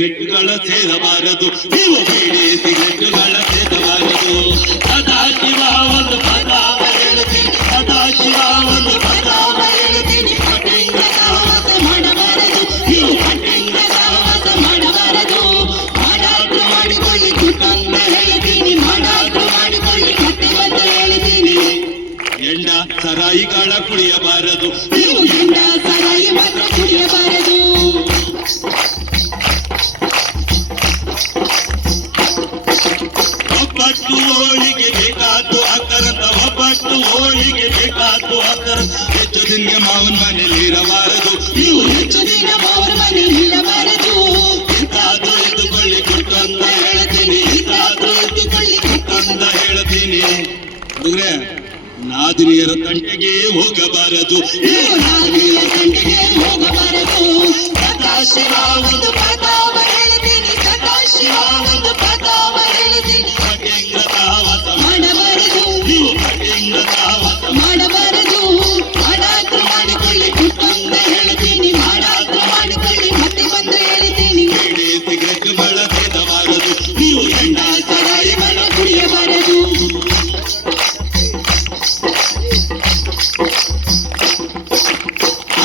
ಸಿಗರೆಟ್ಗಳ ಸೇರಬಾರದು, ನೀವು ಬೀಡಿ ಸಿಗರೆಟ್ಗಳ ಸೇರಬಾರದು. ಸದಾಶಿವ ಒಂದು ಪದಾವ ಹೇಳ್ತೀನಿ, ಸದಾಶಿವ ಒಂದು ಪದಾವ ಹೇಳ್ತೀನಿ. ಕಟಿಂಗ ಸಹವಾಸ ಮಾಡಬಾರದು, ನೀವು ಕಟಿಂಗ ಸಹವಾಸ ಮಾಡಬಾರದು. ಮಾಡಾದ್ರು ಮಾಡಿಕೊಳ್ಳಿ ಕುಟುಂಬ ಹೇಳ್ತೀನಿ, ಮಾಡಾದ್ರು ಮಾಡಿಕೊಳ್ಳಿ ಕಟ್ಟುವಂತ ಹೇಳ್ತೀನಿ. ಎಂಡ ಸರಾಯಿಗಳ ಕುಡಿಯಬಾರದು, ನೀವು ಎಂಡ ಸರಾಯಿ ಮಾತ್ರ ಕುಡಿಯಬಾರದು. ಒಬ್ಬಟ್ಟು ಹೋಳಿಗೆ ಬೇಕಾದ್ದು ಅಕ್ಕರಂತ, ಒಬ್ಬಟ್ಟು ಹೋಳಿಗೆ ಬೇಕಾದ್ದು ಅಕ್ಕರಂತ. ಹೆಚ್ಚು ದಿನ ಮಾವನ ಮನೆಯಲ್ಲಿ ಇರಬಾರದು, ನೀವು ಹೆಚ್ಚು ದಿನ ಮಾವನ ಮನೆಯಲ್ಲಿ ಇರಬಾರದು. ಇಂತಾದ್ರೂ ಇದ್ದುಕೊಳ್ಳಿ ಕೊಟ್ಟಂತ ಹೇಳ್ತೀನಿ, ಇಂತಾದ್ರೂ ಇದ್ದುಕೊಳ್ಳಿ ಕೊಟ್ಟಂತ ಹೇಳ್ತೀನಿ. ಹುಡುಗ್ರೆ, ನಾದಿನಿಯರ ತಂಟೆಗೆ ಹೋಗಬಾರದು, ನೀವು ನಾದಿನಿಯರ ತಂಟೆಗೆ ಹೋಗಬಾರದು. ಸದಾಶಿವ ಒಂದು ಪದಾವ ಹೇಳ್ತೀನಿ, ಸದಾಶಿವ ಒಂದು ಪದಾವ ಹೇಳ್ತೀನಿ. ಕಟಿಂಗ ಸಹವಾಸ ಮಾಡಬಾರದು, ನೀವು ಕಟಿಂಗ ಸಹವಾಸ ಮಾಡಬಾರದು. ಮಾಡಾದ್ರು ಮಾಡಿಕೊಳ್ಳಿ ಕುಟುಂಬ ಹೇಳ್ತೀನಿ, ಮಾಡಾದ್ರು ಮಾಡಿಕೊಳ್ಳಿ ಮತ್ತೆ ಬಂದು ಹೇಳ್ತೀನಿ. ಬೀಡಿ ಸಿಗರೆಟ್ಗಳ ಸೇದಬಾರದು, ನೀವು ಎಂಡ ಸರಾಯಿಗಳ ಕುಡಿಯಬಾರದು.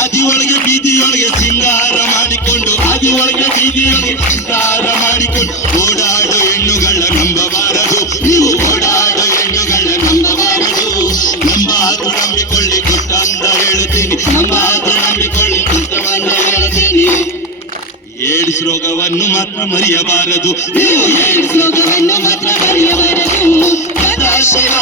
ಆದಿಯೊಳಗೆ ಬೀದಿಯೊಳಗೆ ಸಿಂಗಾರ ಮಾಡಿಕೊಂಡು, ಆದಿಯೊಳಗೆ ಬೀದಿಯೊಳಗೆ ಸಿಂಗಾರ ಮಾಡಿಕೊಂಡು ಓಡಾಡೋ ಹೆಣ್ಣುಗಳ ನಂಬಬಾರದು, ನೀವು ಓಡಾಡೋ ಹೆಣ್ಣುಗಳ ನಂಬಬಾರದು. ನಂಬಾದ್ರು ನಂಬಿಕೊಳ್ಳಿ ಕುಟ್ಟಂತ ಹೇಳ್ತೀನಿ, ನಂಬಾದ್ರು ನಂಬಿಕೊಳ್ಳಿ ಕುಟ್ಟವನ್ನ ಹೇಳ್ತೀನಿ. ಏಡ್ಸ್ ರೋಗವನ್ನು ಮಾತ್ರ ಮರೆಯಬಾರದು, ನೀವು ಏಡ್ಸ್ ರೋಗವನ್ನು ಮಾತ್ರ ಮರೆಯಬಾರದು. ಸದಾಶಿವ